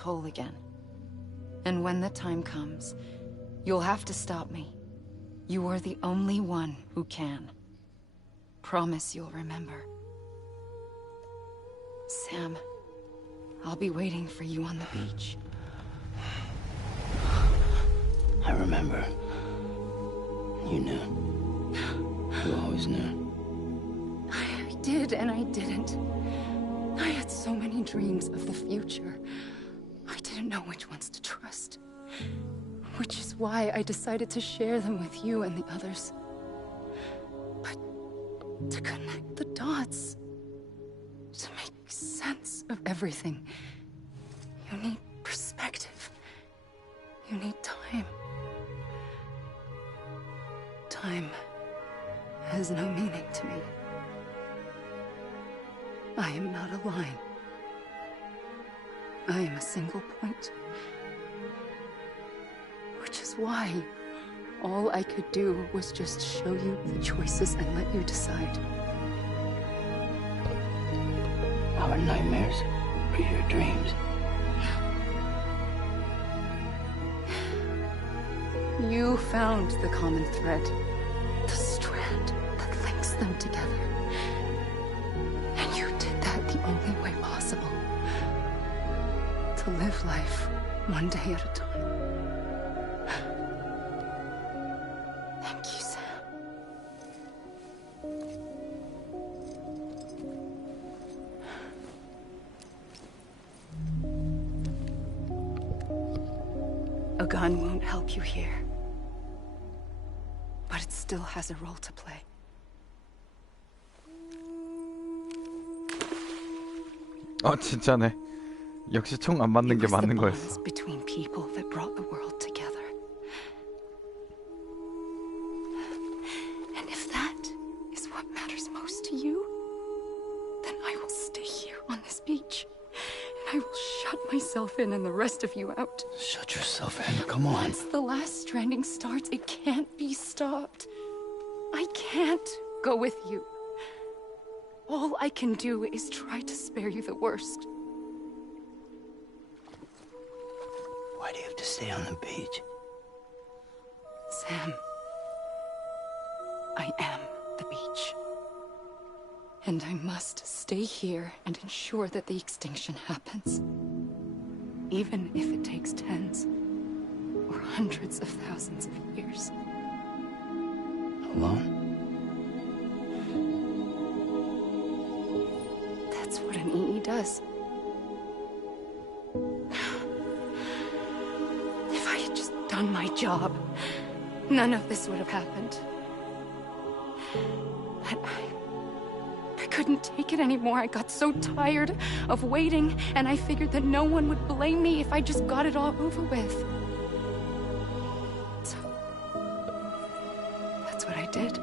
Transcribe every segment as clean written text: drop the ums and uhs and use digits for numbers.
whole again. And when the time comes, you'll have to stop me. You are the only one who can. Promise you'll remember. Sam, I'll be waiting for you on the beach. I remember. You knew. You always knew. I did and I didn't. I had so many dreams of the future. I didn't know which ones to trust. Which is why I decided to share them with you and the others. But to connect the dots, to make sense of everything, you need perspective. You need time. Time has no meaning to me. I am not a line. I am a single point. Which is why all I could do was just show you the choices and let you decide. Our nightmares are your dreams. You found the common thread, the strand that links them together. And you did that the only way possible. To live life one day at a time. Thank you, Sam. A gun won't help you here. But it still has a role to play. 진짜네. 역시 총 안 맞는 게 맞는 거였어. Between people that brought the world together. And if that is what matters most to you, then I will stay here on this beach. And I will shut myself in and the rest of you out. Shut yourself in, come on. Once the last stranding starts, it can't be stopped. I can't go with you. All I can do is try to spare you the worst. Why do you have to stay on the beach? Sam, I am the beach. And I must stay here and ensure that the extinction happens. Even if it takes tens or hundreds of thousands of years. Alone? That's what an EE does. If I had just done my job, none of this would have happened. But I couldn't take it anymore. I got so tired of waiting, and I figured that no one would blame me if I just got it all over with. So, that's what I did.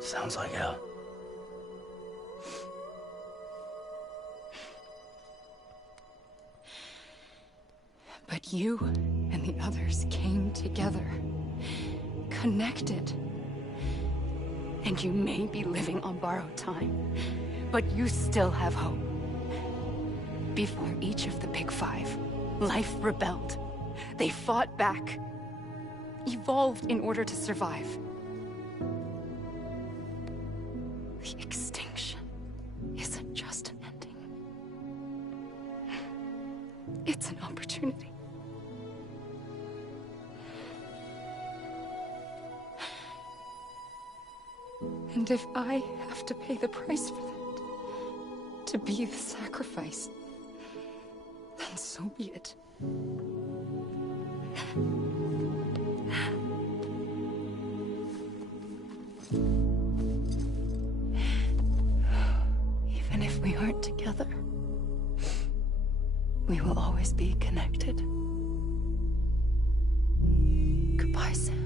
Sounds like hell. But you and the others came together, connected. And you may be living on borrowed time, but you still have hope. Before each of the Big Five, life rebelled. They fought back, evolved in order to survive. The extinction isn't just an ending. It's an opportunity. And if I have to pay the price for that, to be the sacrifice, then so be it. Even if we aren't together, we will always be connected. Goodbye, Sam.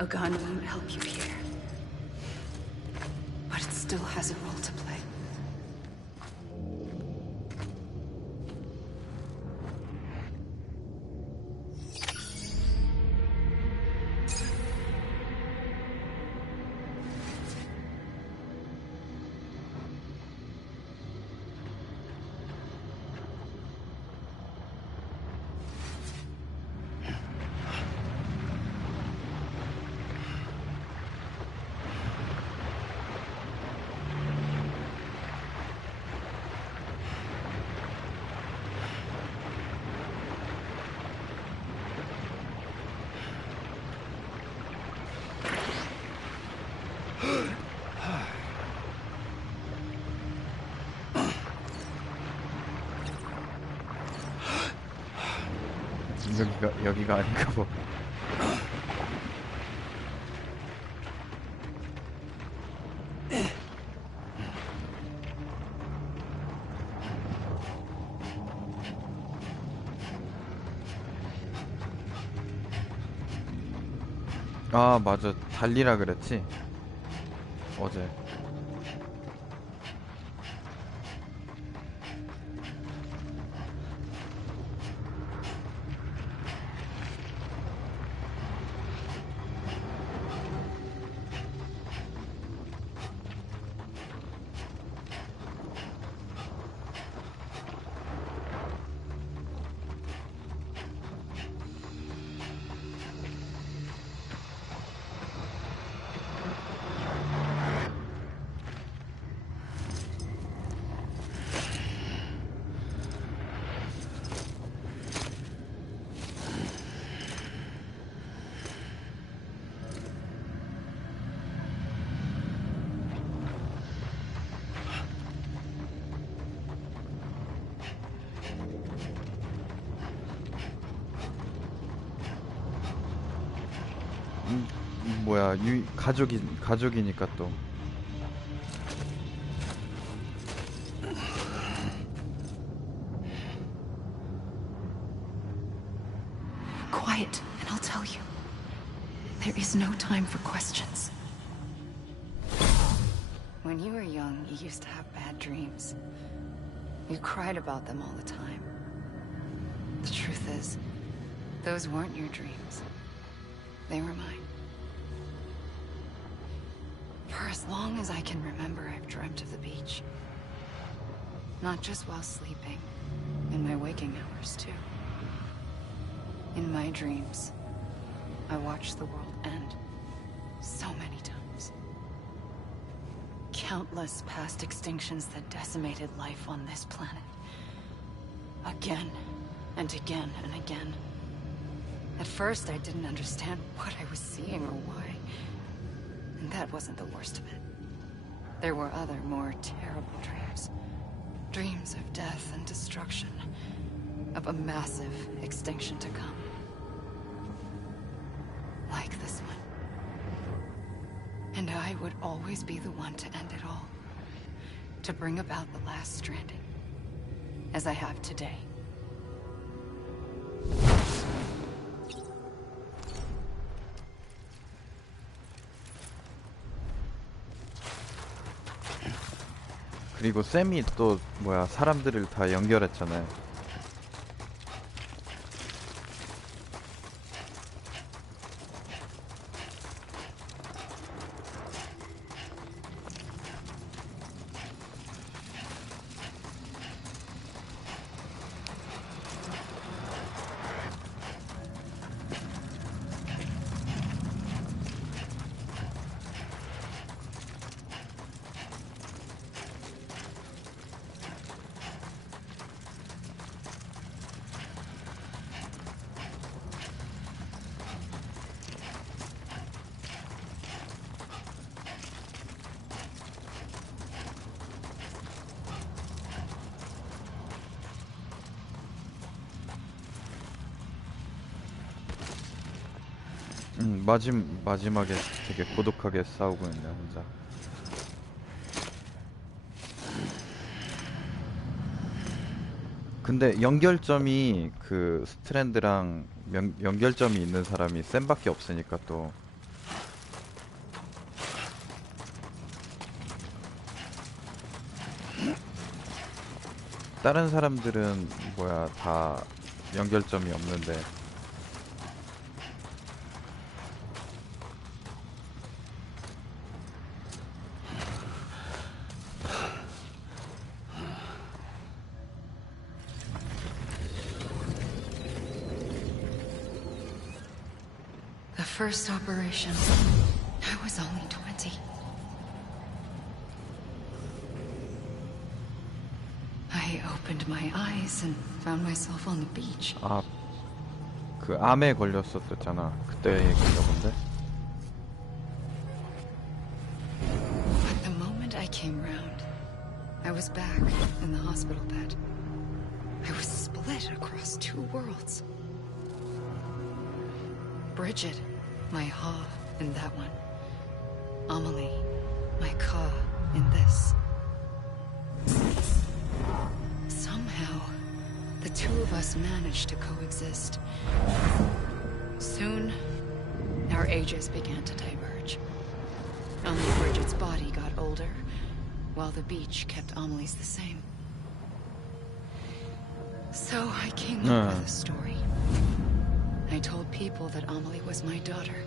A gun won't help you here. But it still has a role to play. 여기가 아닌가 봐. 아 맞아, 달리라 그랬지 어제. 뭐야, 가족이니까 또. Quiet, and I'll tell you. There is no time for questions. When you were young, you used to have bad dreams. You cried about them all the time. The truth is, those weren't your dreams. They were mine. For as long as I can remember, I've dreamt of the beach. Not just while sleeping, in my waking hours, too. In my dreams, I watched the world end so many times. Countless past extinctions that decimated life on this planet. Again, and again, and again. At first, I didn't understand what I was seeing or why. And that wasn't the worst of it. There were other, more terrible dreams. Dreams of death and destruction. Of a massive extinction to come. Like this one. And I would always be the one to end it all. To bring about the last stranding. As I have today. 그리고 쌤이 또 뭐야, 사람들을 다 연결했잖아요. 마지막에 되게 고독하게 싸우고 있네 혼자. 근데 연결점이 그 스트랜드랑 연결점이 있는 사람이 쌤밖에 없으니까 또 다른 사람들은 뭐야 다 연결점이 없는데 The first operation, I was only 20. I opened my eyes and found myself on the beach. 아 그 암에 걸렸었잖아. 그때 얘기인가 본데. But the moment I came round, I was back in the hospital bed. I was split across two worlds. Bridget, my Ha in that one. Amelie, my Ka in this. Somehow, the two of us managed to coexist. Soon, our ages began to diverge. Only Bridget's body got older, while the beach kept Amelie's the same. So I came up with a story. I told people that Amelie was my daughter.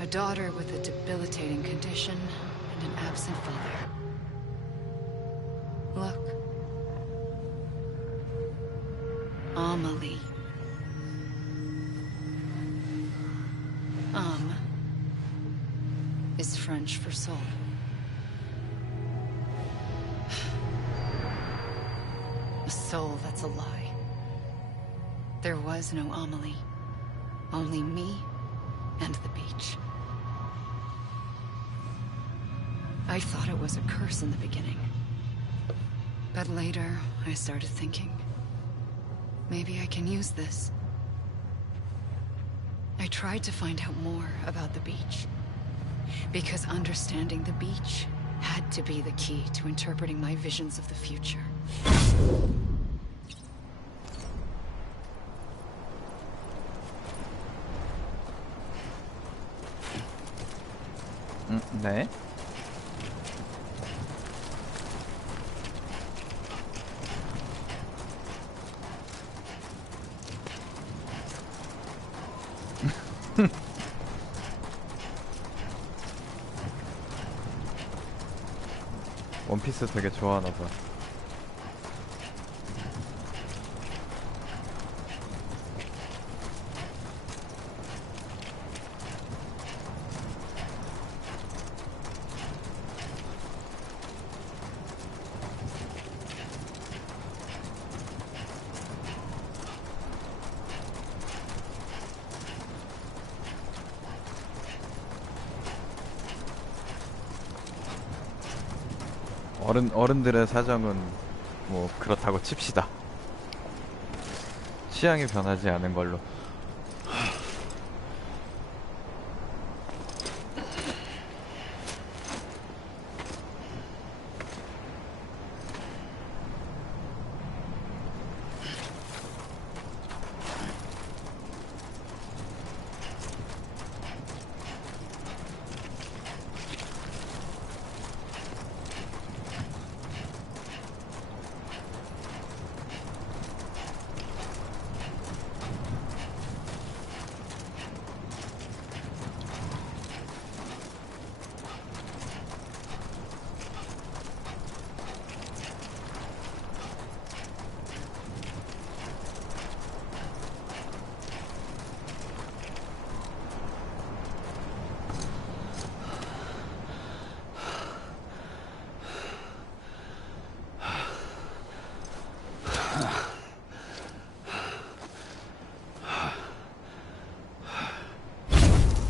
A daughter with a debilitating condition and an absent father. Look. Amelie. Is French for soul. A soul that's a lie. There was no Amelie. Only me and the beach. I thought it was a curse in the beginning. But later, I started thinking, maybe I can use this. I tried to find out more about the beach. Because understanding the beach had to be the key to interpreting my visions of the future. 네. 원피스 되게 좋아하나 봐. 어른들의 사정은 뭐 그렇다고 칩시다. 취향이 변하지 않은 걸로.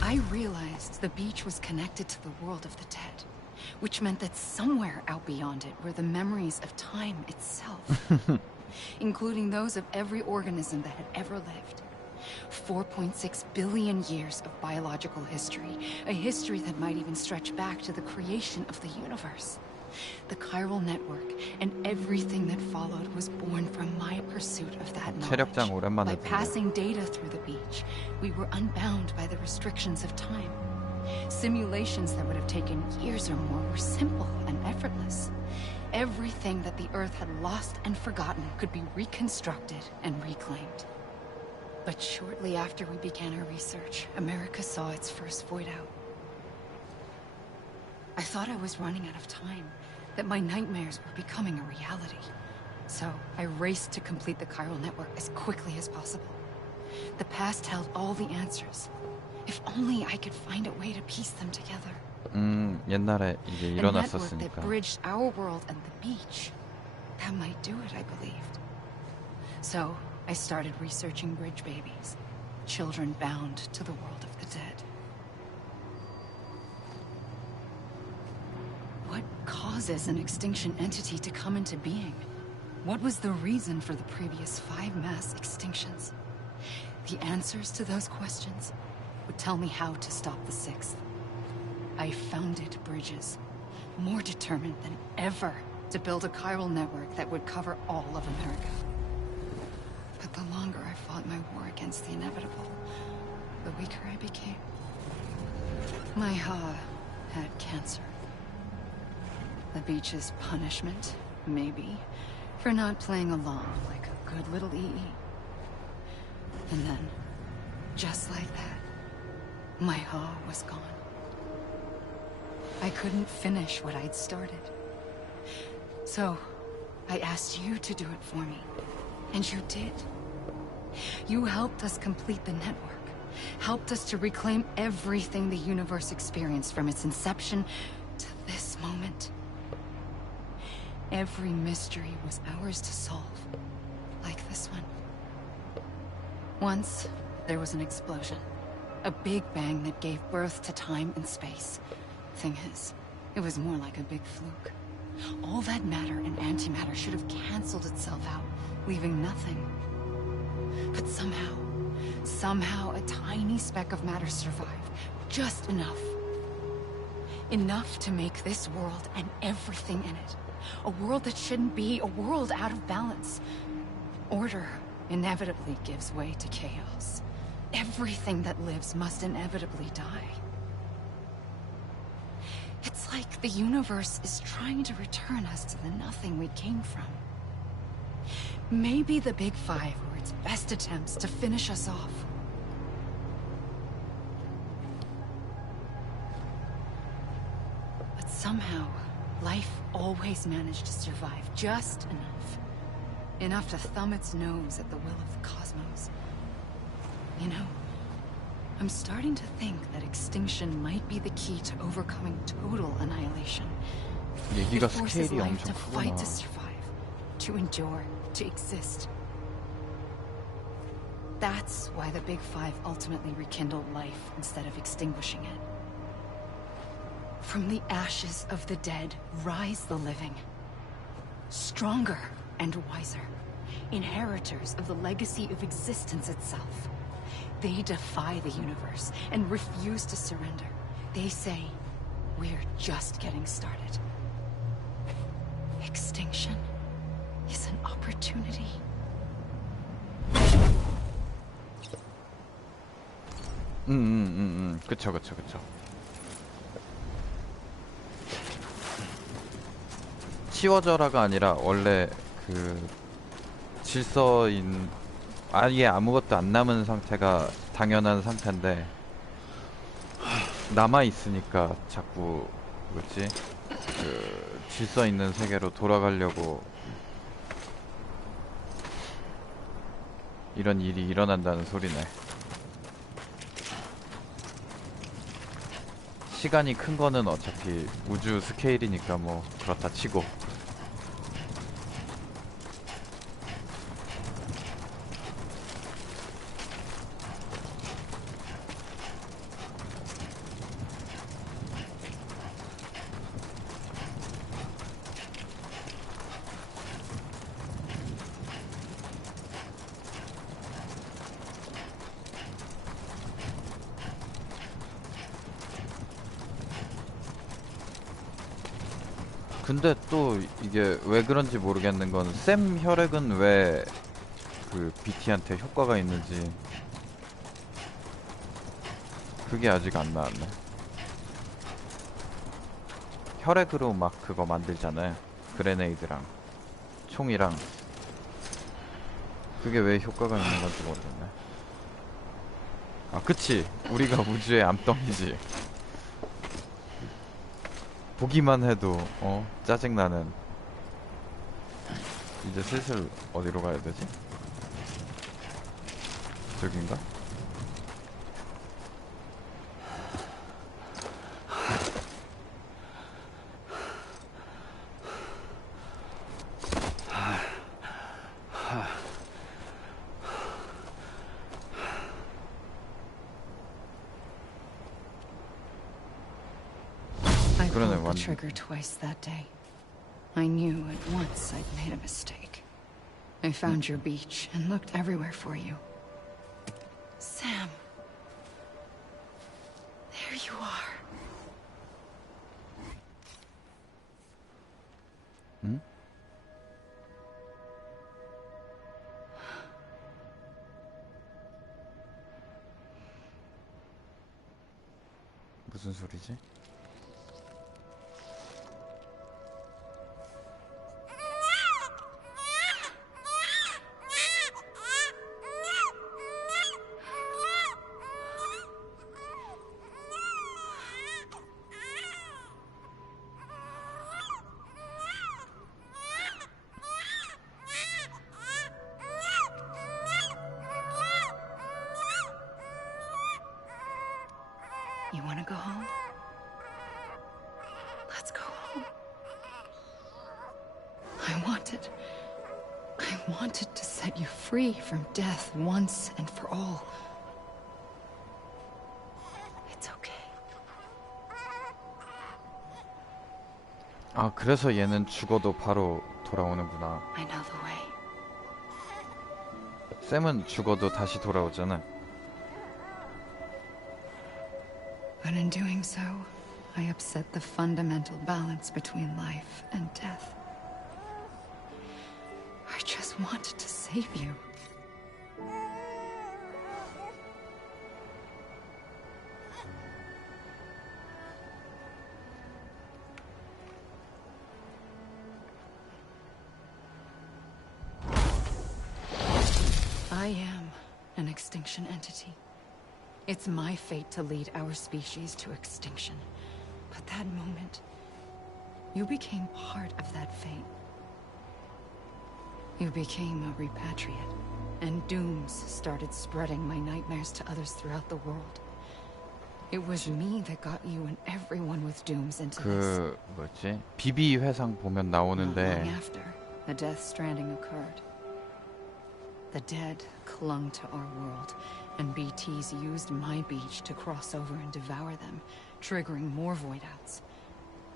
I realized the beach was connected to the world of the dead, which meant that somewhere out beyond it were the memories of time itself, including those of every organism that had ever lived. 4.6 billion years of biological history, a history that might even stretch back to the creation of the universe. The chiral network and everything that followed was born from my pursuit of that 체력장 knowledge. 오랜만에 By 듣네. passing data through the beach, we were unbound by the restrictions of time. Simulations that would have taken years or more were simple and effortless. Everything that the Earth had lost and forgotten could be reconstructed and reclaimed. But shortly after we began our research, America saw its first void out. I thought I was running out of time, that my nightmares were becoming a reality. So I raced to complete the chiral network as quickly as possible. The past held all the answers. If only I could find a way to piece them together. 옛날에 이제 A network that 일어났었으니까. bridged our world and the beach. That might do it, I believed. So I started researching bridge babies, children bound to the world of the dead. What causes an extinction entity to come into being? What was the reason for the previous 5 mass extinctions? The answers to those questions would tell me how to stop the 6th. I founded bridges, more determined than ever to build a chiral network that would cover all of America. But the longer I fought my war against the inevitable, the weaker I became. My Ha had cancer. The beach's punishment, maybe, for not playing along like a good little EE. And then, just like that, my Ha was gone. I couldn't finish what I'd started. So, I asked you to do it for me. And you did. You helped us complete the network. Helped us to reclaim everything the universe experienced from its inception to this moment. Every mystery was ours to solve. Like this one. Once, there was an explosion. A big bang that gave birth to time and space. Thing is, it was more like a big fluke. All that matter and antimatter should have canceled itself out, leaving nothing. But somehow a tiny speck of matter survived. Just enough. Enough to make this world and everything in it. A world that shouldn't be, a world out of balance. Order inevitably gives way to chaos. Everything that lives must inevitably die. It's like the universe is trying to return us to the nothing we came from. Maybe the Big Five were its best attempts to finish us off. But somehow, life always managed to survive just enough. Enough to thumb its nose at the will of the cosmos. You know, I'm starting to think that extinction might be the key to overcoming total annihilation. 얘기가 It forces 스케일이 life 엄청 to fight 크구나. to survive, to endure, to exist. That's why the Big Five ultimately rekindled life instead of extinguishing it. From the ashes of the dead rise the living. Stronger and wiser. Inheritors of the legacy of existence itself. They defy the universe and refuse to surrender. They say, we're just getting started. Extinction is an opportunity. 그쵸. 치워져라가 아니라 원래 그 질서인 아예 아무것도 안 남은 상태가 당연한 상태인데 남아 있으니까 자꾸 뭐지 그 질서 있는 세계로 돌아가려고 이런 일이 일어난다는 소리네. 시간이 큰 거는 어차피 우주 스케일이니까 뭐 그렇다 치고. 근데 또 이게 왜 그런지 모르겠는 건 샘 혈액은 왜 그 BT한테 효과가 있는지 그게 아직 안 나왔네. 혈액으로 막 그거 만들잖아요. 그레네이드랑 총이랑. 그게 왜 효과가 있는 건지 모르겠네. 아, 그치. 우리가 우주의 암덩이지. 보기만 해도 짜증나는. 이제 슬슬 어디로 가야 되지? 저긴가? I 그러네, pulled the 완전. trigger twice that day. I knew at once I'd made a mistake. I found your beach and looked everywhere for you. Sam. There you are. 응? 무슨 소리지? You want to go home? Let's go home. I wanted to set you free from death once and for all. It's okay. 아, 그래서 얘는 죽어도 바로 돌아오는구나. I know the way. 샘은 죽어도 다시 돌아오잖아. But in doing so, I upset the fundamental balance between life and death. I just wanted to save you. I am an extinction entity. It's my fate to lead our species to extinction. But that moment, you became part of that fate. You became a repatriate, and dooms started spreading my nightmares to others throughout the world. It was me that got you and everyone with dooms into this. 그 뭐지? 비비 회상 보면 Not 나오는데 long after, the Death Stranding occurred. The dead clung to our world, and BTs used my beach to cross over and devour them, triggering more voidouts.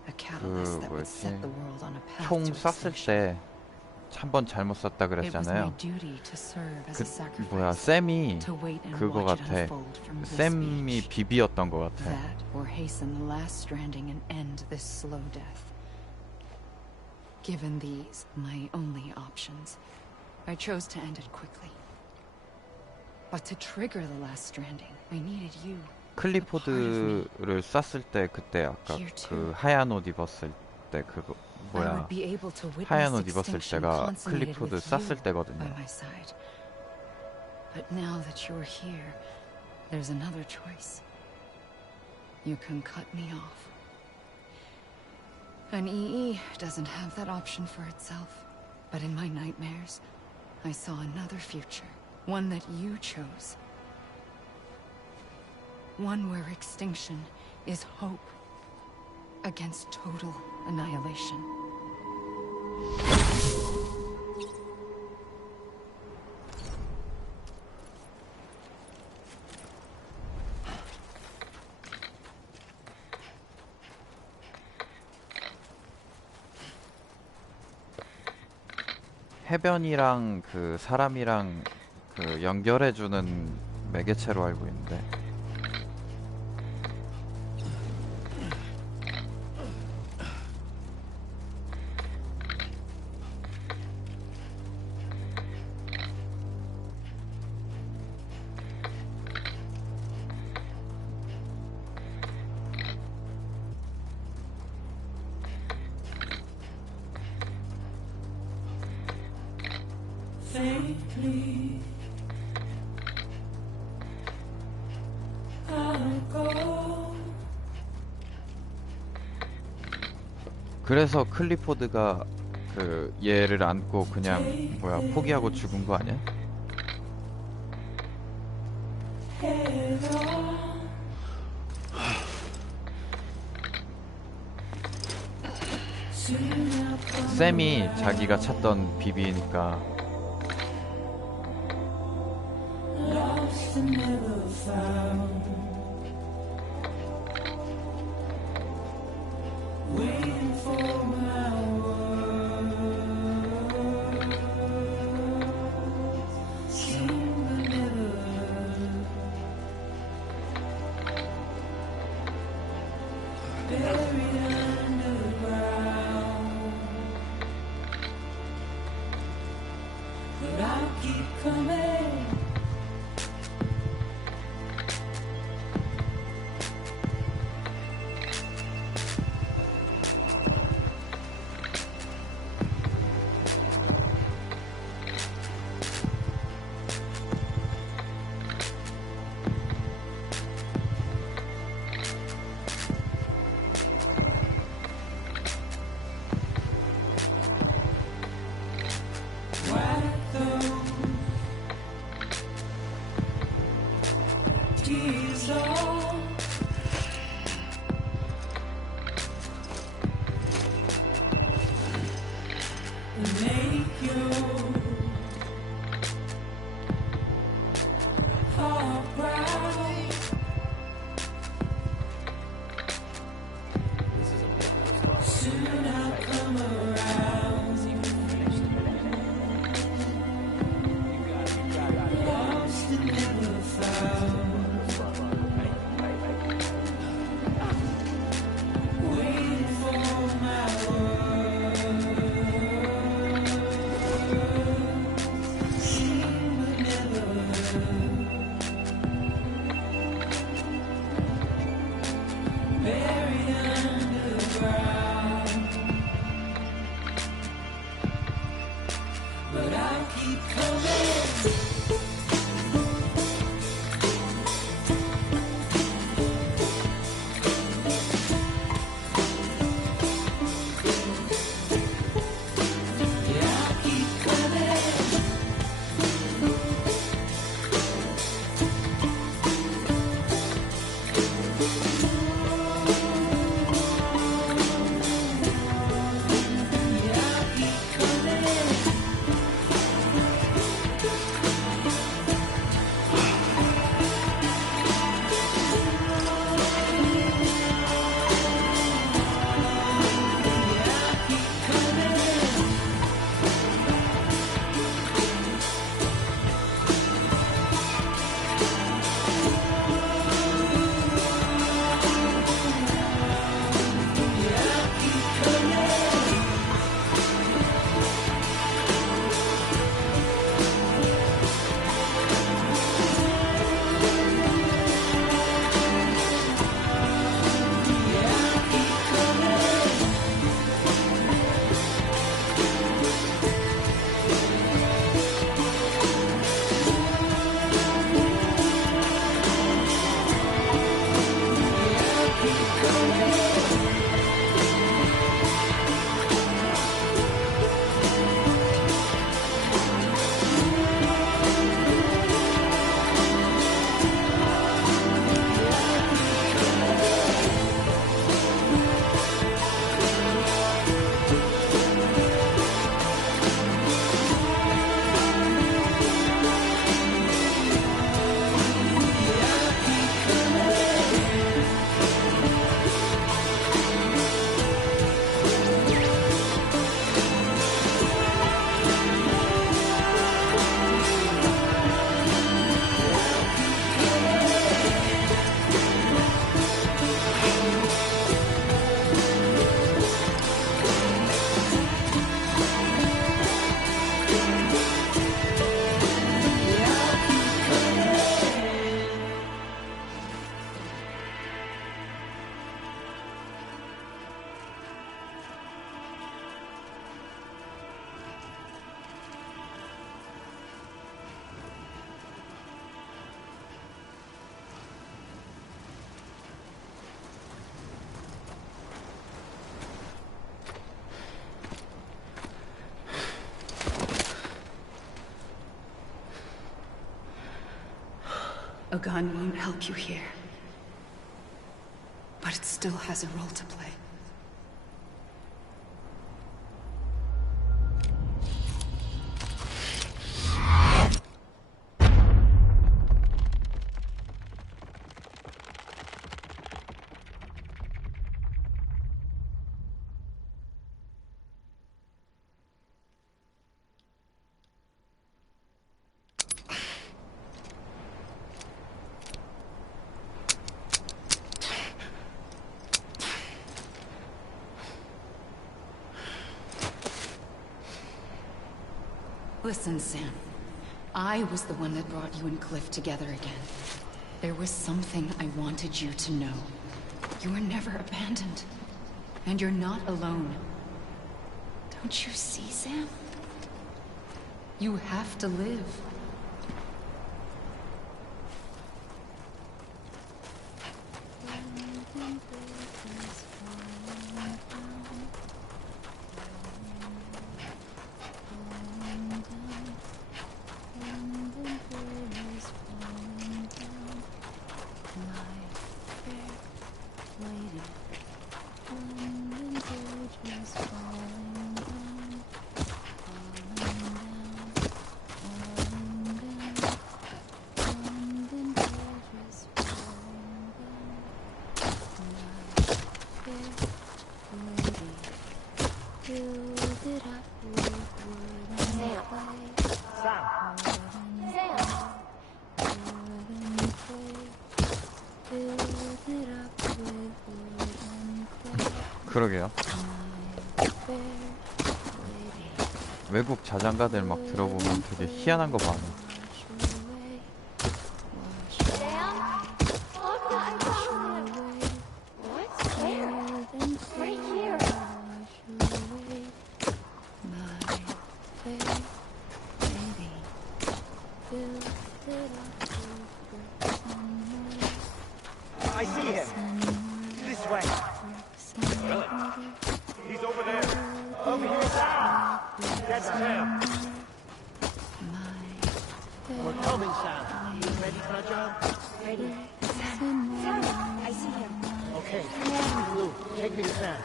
A catalyst that would set the world on a path 총 to 쐈을 extinction. 때 한 번 잘못 쐈다 It was my 그랬잖아요. duty to serve as 그 a sacrifice. 뭐야, 샘이 To wait and 그거 watch it 같아. unfold from this 샘이 beach. 비비였던 것 같아. That or hasten the last stranding and end this slow death. Given these, my only options, I chose to end it quickly. But to trigger the last stranding, I needed you. 클리포드를 쐈을 때 그때 아까 그 하얀 옷 입었을 때 그거 I 뭐야, would be able to witness 하얀 옷 입었을 extinction 때가 consummated 클리포드 with you 쐈을 때거든요. by my side. But now that you're here, there's another choice. You can cut me off. An EE doesn't have that option for itself. But in my nightmares, I saw another future. One that you chose. One where extinction is hope against total annihilation. 해변이랑 그 사람이랑 그 연결해주는 매개체로 알고 있는데 그래서 클리포드가 그 얘를 안고 그냥 뭐야 포기하고 죽은 거 아니야? 샘이 자기가 찾던 비비니까 A gun won't help you here. But it still has a role to play. Listen, Sam. I was the one that brought you and Cliff together again. There was something I wanted you to know. You were never abandoned. And you're not alone. Don't you see, Sam? You have to live. 그러게요. 외국 자장가들 막 들어보면 되게 희한한 거 많아. I see him. This way. He's over there. Over here, Sam. That's him. We're coming, Sam. Ready for a job? Ready. Sam, I see him. Okay. Blue, take me to Sam.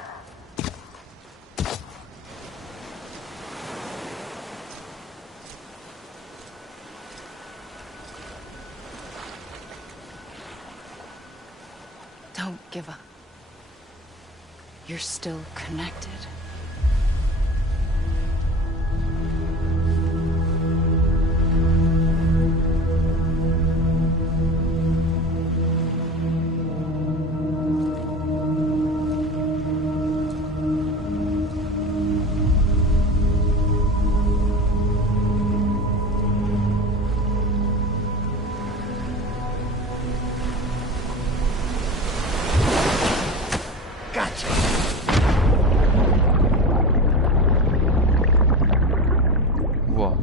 Don't give up. You're still connected. 우와.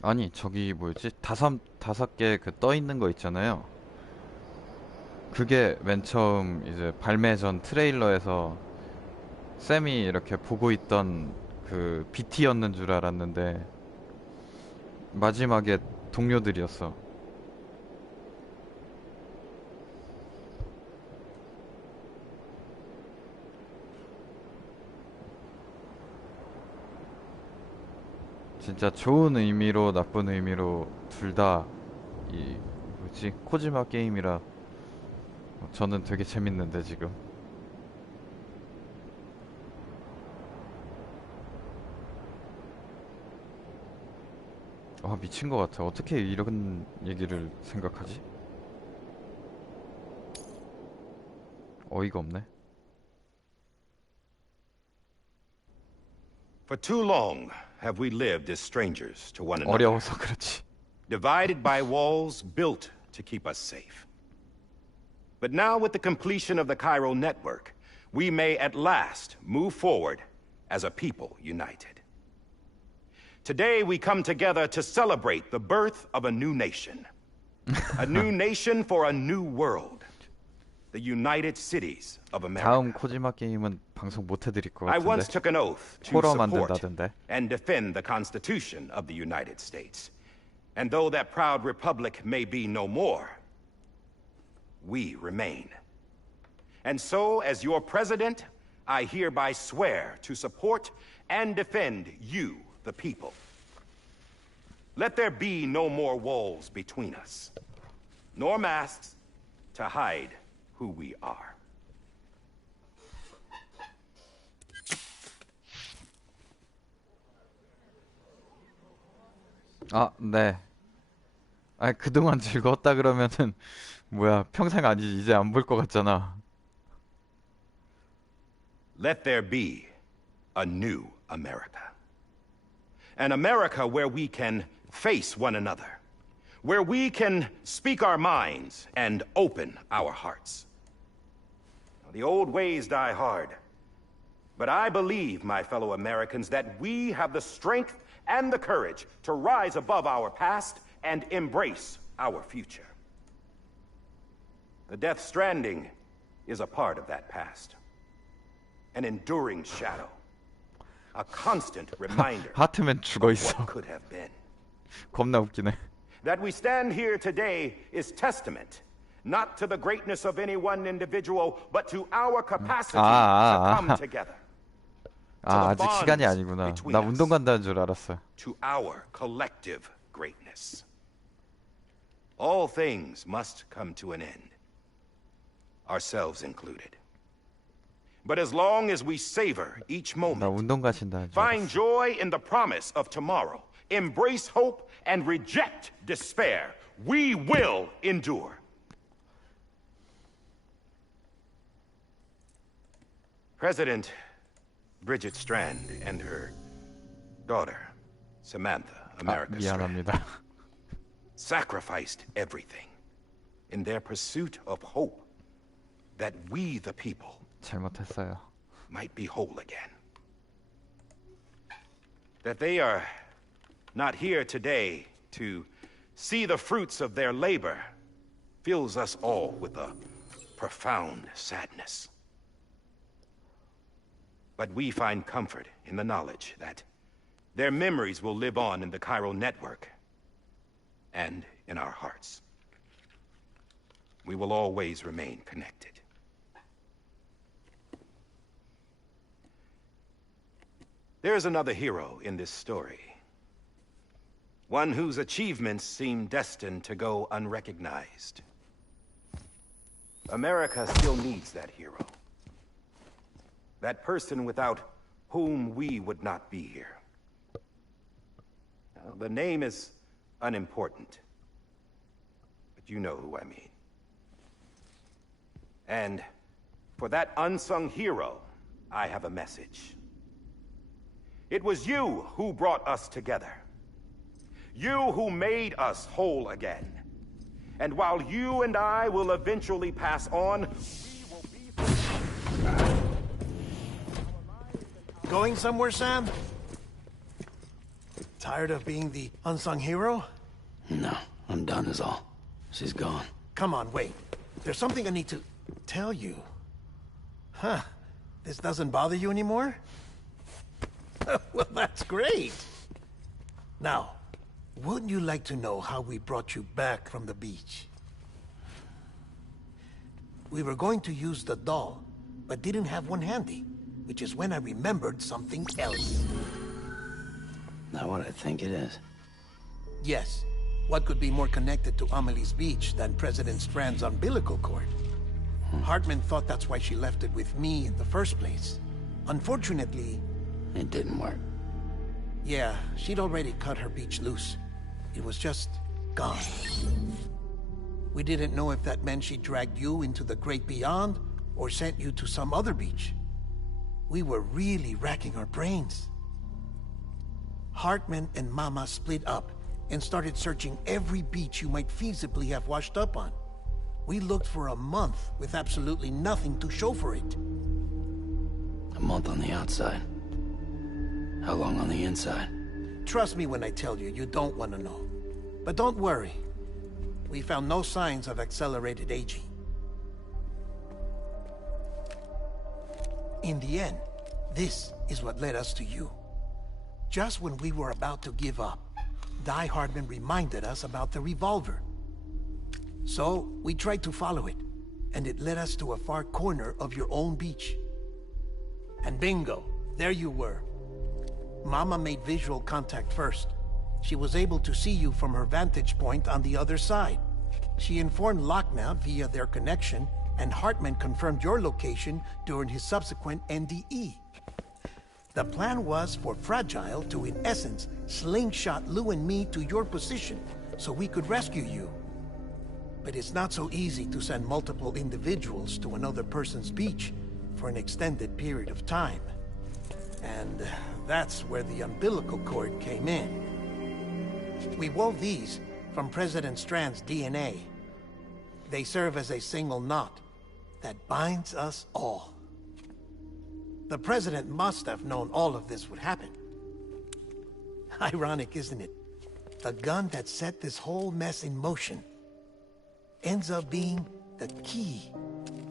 아니 저기 뭐였지? 다섯 개 그 떠 있는 거 있잖아요. 그게 맨 처음 이제 발매 전 트레일러에서 샘이 이렇게 보고 있던 그 BT였는 줄 알았는데 마지막에 동료들이었어. 진짜 좋은 의미로 나쁜 의미로 둘 다 이 뭐지 코지마 게임이라 저는 되게 재밌는데 지금. 아 미친 것 같아. 어떻게 이런 얘기를 생각하지? 어이가 없네. For too long have we lived as strangers to one another, 어려워서 그렇지. divided by walls built to keep us safe. But now, with the completion of the Cairo network, we may at last move forward as a people united. Today, we come together to celebrate the birth of a new nation. A new nation for a new world. The United Cities of 다음 America. 코지마 게임은 방송 못 해드릴 것 I once 같은데. took an oath to 포럼 support 만든다던데. and defend the Constitution of the United States. And though that proud republic may be no more, we remain. And so, as your president, I hereby swear to support and defend you, the people. Let there be no more walls between us, nor masks to hide who we are. 아, 네. 아, 그동안 즐거웠다 그러면은 뭐야, 평생 아니지. 이제 안 볼 것 같잖아. Let there be a new America. An America where we can face one another, where we can speak our minds and open our hearts. The old ways die hard, but I believe, my fellow Americans, that we have the strength and the courage to rise above our past and embrace our future. The Death Stranding is a part of that past. An enduring shadow. A constant reminder 하트맨 죽어 of 있어. what could have been. 겁나 웃기네. That we stand here today is testament not to the greatness of any one individual, but to our capacity to come together. 아, 아직 시간이 아니구나. 나 운동 간다는 줄 알았어. To our collective greatness. All things must come to an end, ourselves included. But as long as we savor each 나 moment, 운동 가신다는 줄 find 알았어. joy in the promise of tomorrow, embrace hope, and reject despair, we will endure. President Bridget Strand and her daughter, Samantha 아, America Strand, 미안합니다. sacrificed everything in their pursuit of hope that we, the people, 잘못했어요. might be whole again. That they are not here today to see the fruits of their labor fills us all with a profound sadness. But we find comfort in the knowledge that their memories will live on in the Cairo network and in our hearts. We will always remain connected. There is another hero in this story. One whose achievements seem destined to go unrecognized. America still needs that hero. That person without whom we would not be here. Now, the name is unimportant, but you know who I mean. And for that unsung hero, I have a message. It was you who brought us together. You who made us whole again. And while you and I will eventually pass on, Going somewhere, Sam? Tired of being the unsung hero? No, I'm done is all. She's gone. Come on, wait. There's something I need to tell you. Huh. This doesn't bother you anymore? Well, that's great. Now, wouldn't you like to know how we brought you back from the beach? We were going to use the doll, but didn't have one handy, which is when I remembered something else. Not what I think it is. Yes. What could be more connected to Amelie's Beach than President Strand's umbilical cord? Hartman thought that's why she left it with me in the first place. Unfortunately... It didn't work. Yeah, she'd already cut her beach loose. It was just gone. We didn't know if that meant she dragged you into the great beyond, or sent you to some other beach. We were really racking our brains. Hartman and Mama split up and started searching every beach you might feasibly have washed up on. We looked for a month with absolutely nothing to show for it. A month on the outside. How long on the inside? Trust me when I tell you, you don't want to know. But don't worry. We found no signs of accelerated aging. In the end, this is what led us to you. Just when we were about to give up, Die Hardman reminded us about the revolver. So, we tried to follow it, and it led us to a far corner of your own beach. And bingo, there you were. Mama made visual contact first. She was able to see you from her vantage point on the other side. She informed Lockna via their connection, and Hartman confirmed your location during his subsequent NDE. The plan was for Fragile to, in essence, slingshot Lou and me to your position so we could rescue you. But it's not so easy to send multiple individuals to another person's beach for an extended period of time. And that's where the umbilical cord came in. We wove these from President Strand's DNA. They serve as a single knot that binds us all. The President must have known all of this would happen. Ironic, isn't it? The gun that set this whole mess in motion ends up being the key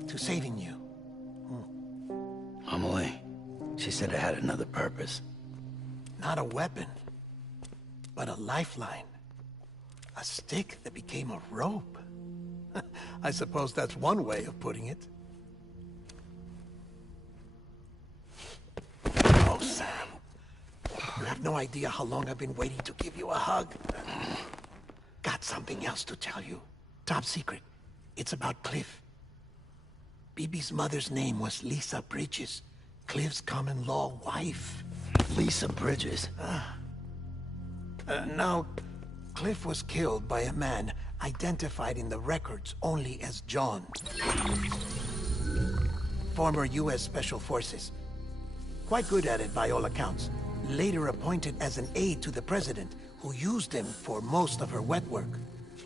to saving you. Amelie, she said it had another purpose. Not a weapon, but a lifeline. A stick that became a rope. I suppose that's one way of putting it. Oh, Sam. You have no idea how long I've been waiting to give you a hug. Got something else to tell you. Top secret. It's about Cliff. Bibi's mother's name was Lisa Bridges, Cliff's common-law wife. Lisa Bridges? Now, Cliff was killed by a man identified in the records only as John. Former U.S. Special Forces. Quite good at it by all accounts. Later appointed as an aide to the president, who used him for most of her wet work.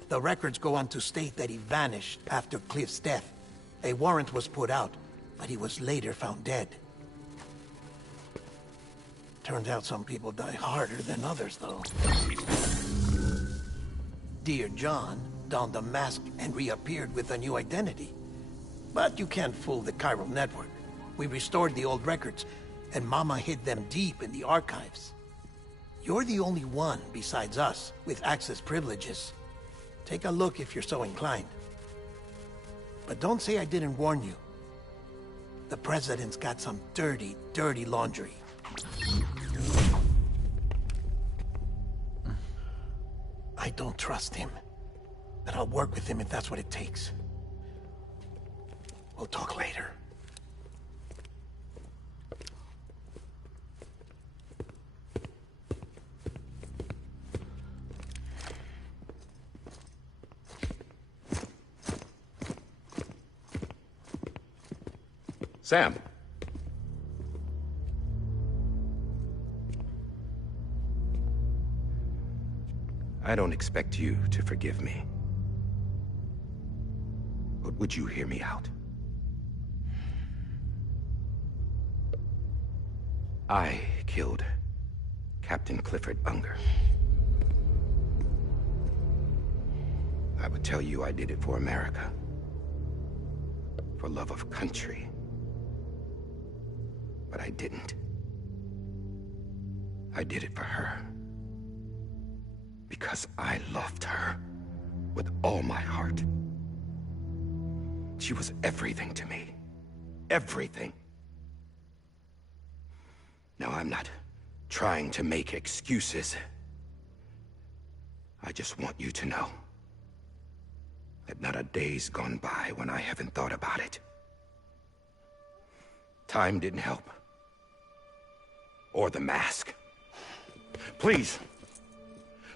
The records go on to state that he vanished after Cliff's death. A warrant was put out, but he was later found dead. Turns out some people die harder than others, though. Dear John donned a mask and reappeared with a new identity. But you can't fool the chiral network. We restored the old records, and Mama hid them deep in the archives. You're the only one, besides us, with access privileges. Take a look if you're so inclined. But don't say I didn't warn you. The President's got some dirty, dirty laundry. I don't trust him, but I'll work with him if that's what it takes. We'll talk later. Sam. I don't expect you to forgive me. But would you hear me out? I killed Captain Clifford Unger. I would tell you I did it for America. For love of country. But I didn't. I did it for her. Because I loved her with all my heart. She was everything to me. Everything. Now, I'm not trying to make excuses. I just want you to know that not a day's gone by when I haven't thought about it. Time didn't help. Or the mask. Please,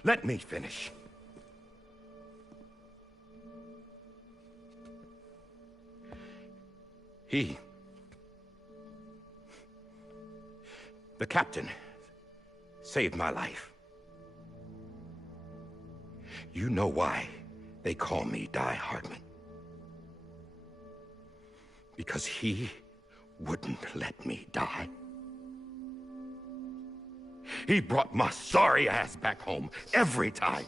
let me finish. The captain saved my life. You know why they call me Die Hardman. Because he wouldn't let me die. He brought my sorry ass back home every time.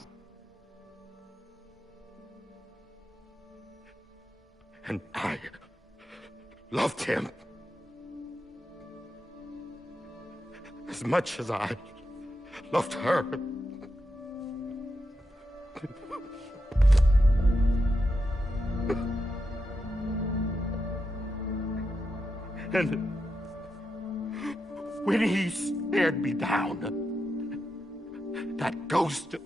And I loved him as much as I loved her. And when he stared me down, that ghost,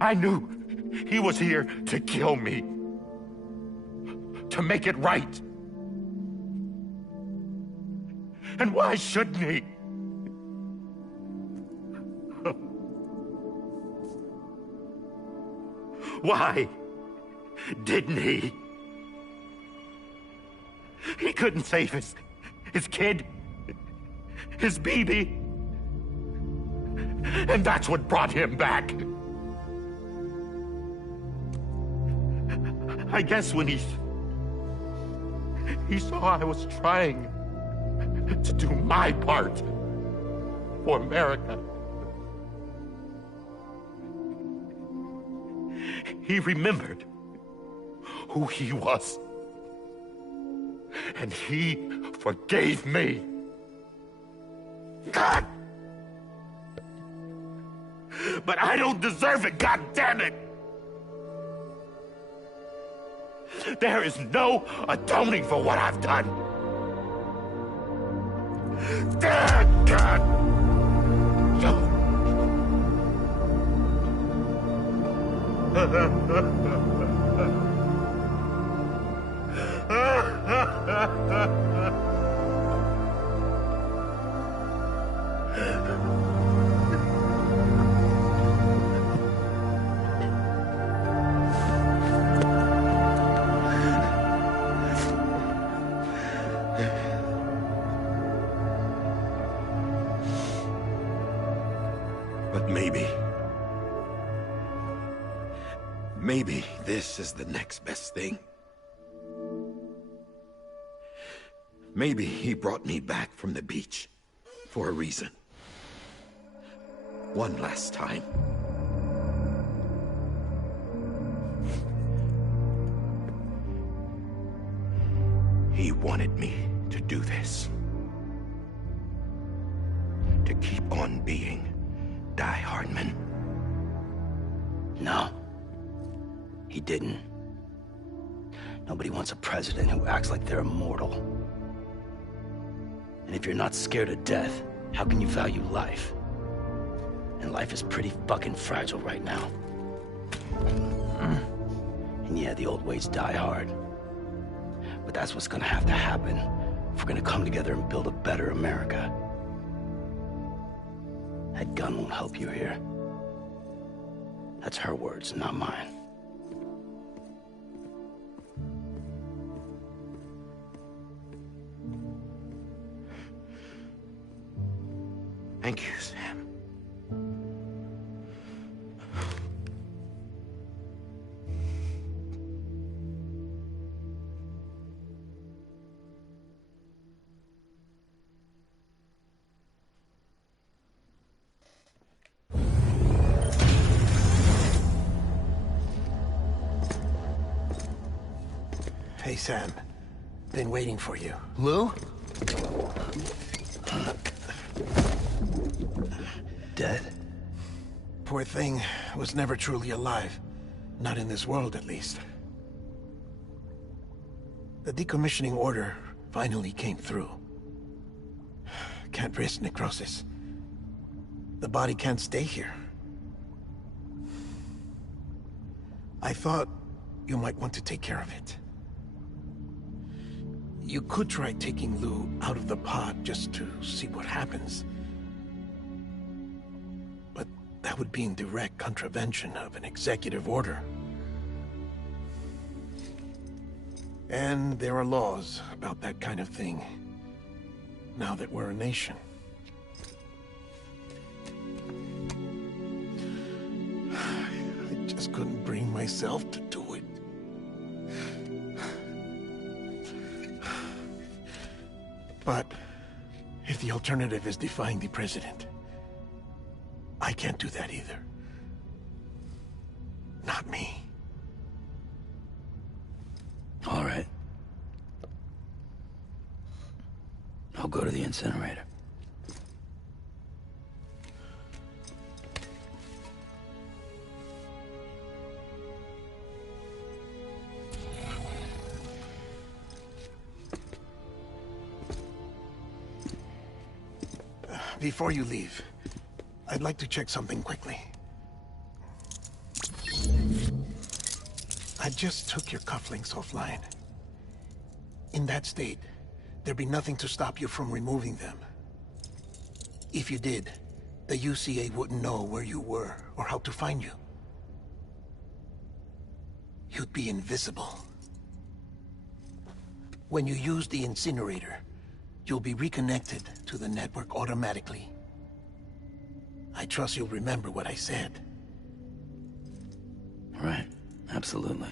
I knew he was here to kill me, to make it right. And why shouldn't he? Why didn't he? He couldn't save his kid, his baby. And that's what brought him back. I guess when he saw I was trying to do my part for America, he remembered who he was. And he forgave me. God! But I don't deserve it, God damn it! There is no atoning for what I've done. God! But maybe this is the next best thing. Maybe he brought me back from the beach for a reason. One last time. He wanted me to do this. To keep on being Die Hardman. No. He didn't. Nobody wants a president who acts like they're immortal. And if you're not scared of death, how can you value life? And life is pretty fucking fragile right now. And yeah, the old ways die hard. But that's what's gonna have to happen if we're gonna come together and build a better America. That gun won't help you here. That's her words, not mine. Thank you, Sam. Hey, Sam. Been waiting for you. Lou? Dead? Poor thing was never truly alive. Not in this world, at least. The decommissioning order finally came through. can't risk necrosis. The body can't stay here. I thought you might want to take care of it. You could try taking Lou out of the pod just to see what happens. But that would be in direct contravention of an executive order. And there are laws about that kind of thing, now that we're a nation. I just couldn't bring myself to do it. But if the alternative is defying the president, I can't do that either. Not me. All right. I'll go to the incinerator. Before you leave, I'd like to check something quickly. I just took your cufflinks offline. In that state, there'd be nothing to stop you from removing them. If you did, the UCA wouldn't know where you were or how to find you. You'd be invisible. When you use the incinerator, you'll be reconnected to the network automatically. I trust you'll remember what I said. Right. Absolutely.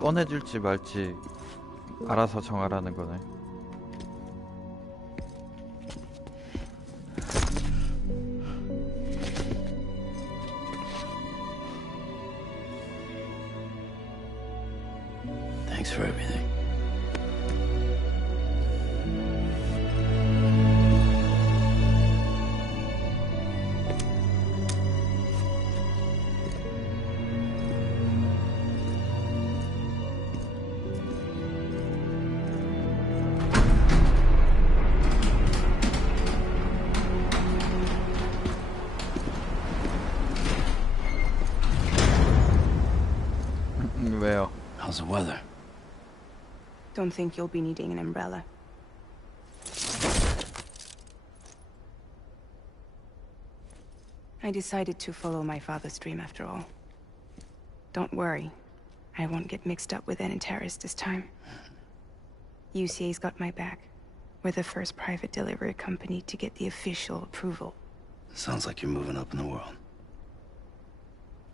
꺼내줄지 말지 알아서 정하라는 거네. Thanks for everything. 왜요? How's the weather? Don't think you'll be needing an umbrella. I decided to follow my father's dream after all. Don't worry. I won't get mixed up with any terrorists this time. UCA's got my back. We're the first private delivery company to get the official approval. Sounds like you're moving up in the world.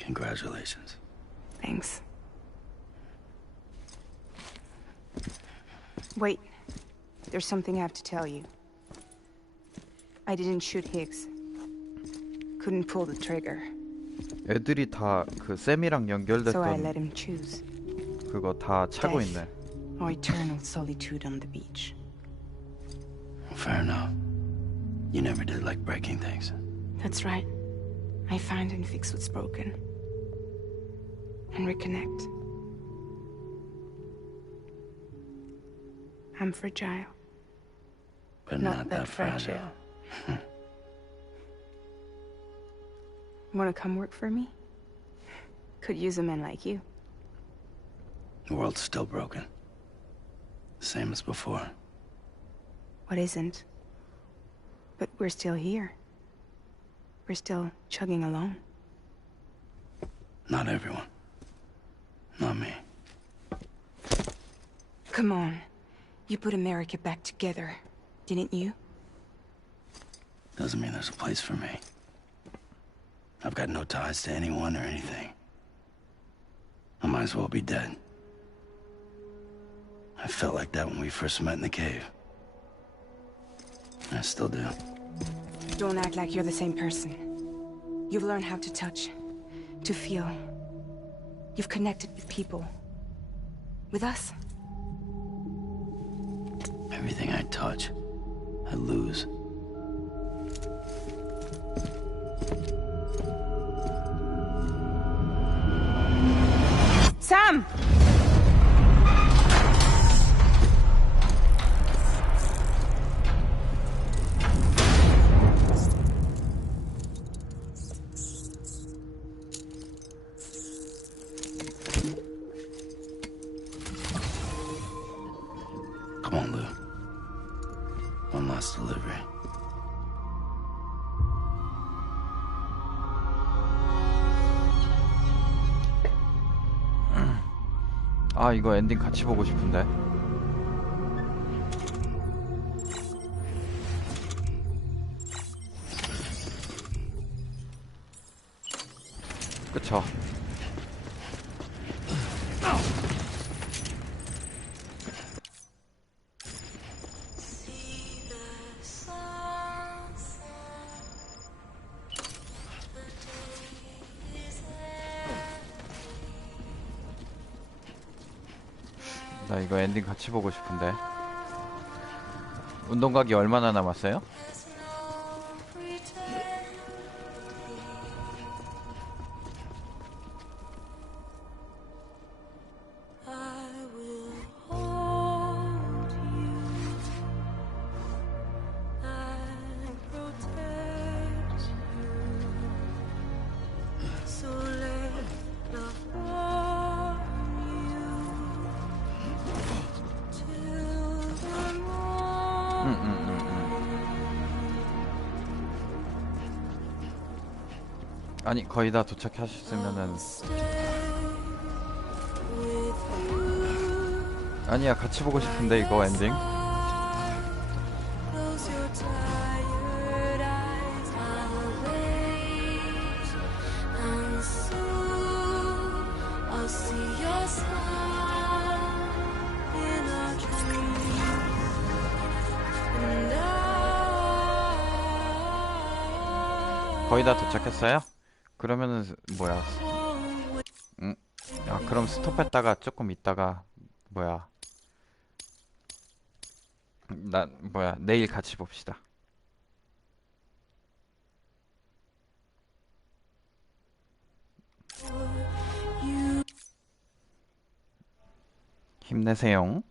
Congratulations. Thanks. Wait. There's something I have to tell you. I didn't shoot Higgs. Couldn't pull the trigger. 애들이 다 그 쌤이랑 So I 연결됐던 let him choose. 그거 다 차고 Death. 있네. Or eternal solitude on the beach. Fair enough. You never did like breaking things. That's right. I find and fix what's broken. And reconnect. I'm fragile. But not that fragile. Wanna come work for me? Could use a man like you. The world's still broken. Same as before. What isn't? But we're still here. We're still chugging along. Not everyone. Not me. Come on. You put America back together, didn't you? Doesn't mean there's a place for me. I've got no ties to anyone or anything. I might as well be dead. I felt like that when we first met in the cave. I still do. Don't act like you're the same person. You've learned how to touch, to feel. You've connected with people. With us. Everything I touch, I lose. 아, 이거 엔딩 같이 보고 싶은데. 그쵸. 나 이거 엔딩 같이 보고 싶은데. 운동 가기 얼마나 남았어요? 아니, 거의 다 도착하셨으면은. 아니야, 같이 보고 싶은데 이거 엔딩. 거의 다 도착했어요? 그러면은 뭐야? 아, 그럼 스톱했다가 조금 있다가 뭐야? 뭐야? 내일 같이 봅시다. 힘내세요.